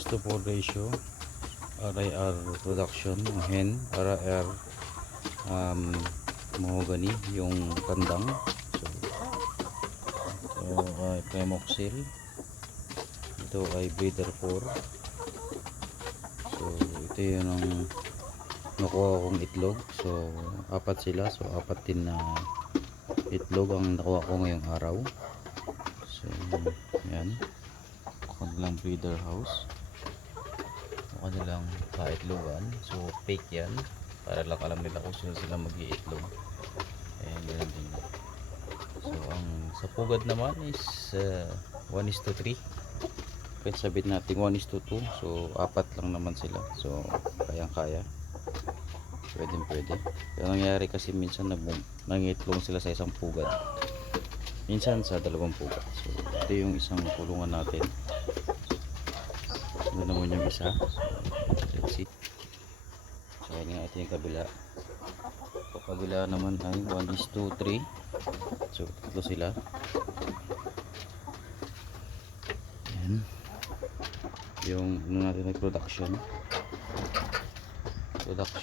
1:4 ratio. RIR production, hen, RIR mahogany yung kandang. So ay Premoxil. Ito ay breeder 4. So ito yun ang nakuha kong itlog. So apat sila, so apat din na itlog ang nakuha ko ngayong araw. So yan, kanilang breeder house, kanilang kaitlogan. So fake yan, para lang alam nila kung sino sila mag-iitlog. Ayan, ganun din. So ang sa pugad naman is 1:3. Kahit sabit natin 1:2. So apat lang naman sila, so kayang kaya, pwede. Pero nangyari kasi minsan nangitlong sila sa isang pugad, minsan sa dalawang pugad. So ito yung isang kulungan natin. Ito naman yung isa. So let's see. So yun nga, ito yung kabila. So kabila naman ay 1:3. So tatlo sila. Yan yung ano natin, nag-production. So, lahat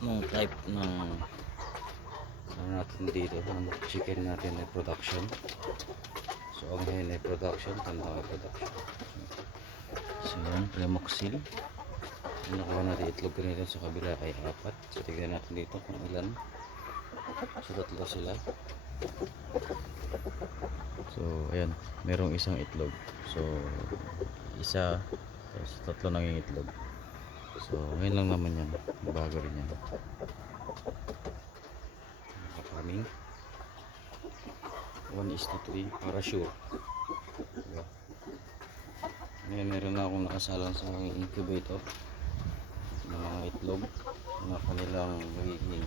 ng type ng ano natin dito, ng chicken natin ay production. So ang hen ay production, kandang ay production. So yan, Premoxil. Yung nakuha natin itlog kanina sa kabila ay 4. So tignan natin dito kung ilan. So tatlo sila. So ayan, merong isang itlog. So isa, tapos tatlo nangingitlog. So ngayon lang naman yan, bago rin yan. Nakakaming 1:3 para sure. Diba? Ngayon meron na akong nakasalang sa incubator ng mga itlog na kanilang magiging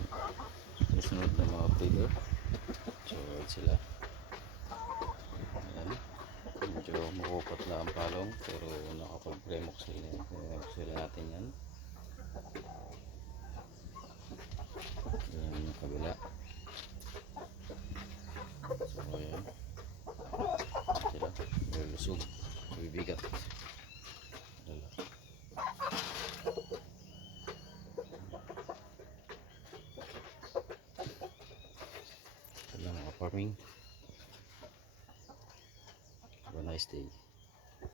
susunod na mga breeder. So sila, ayan, medyo makupot na ang palong, pero nakapag-premoxil natin yan. Ayan yung kabila. So ayan sila, may lusog, bibigat. Farming. Have a nice day.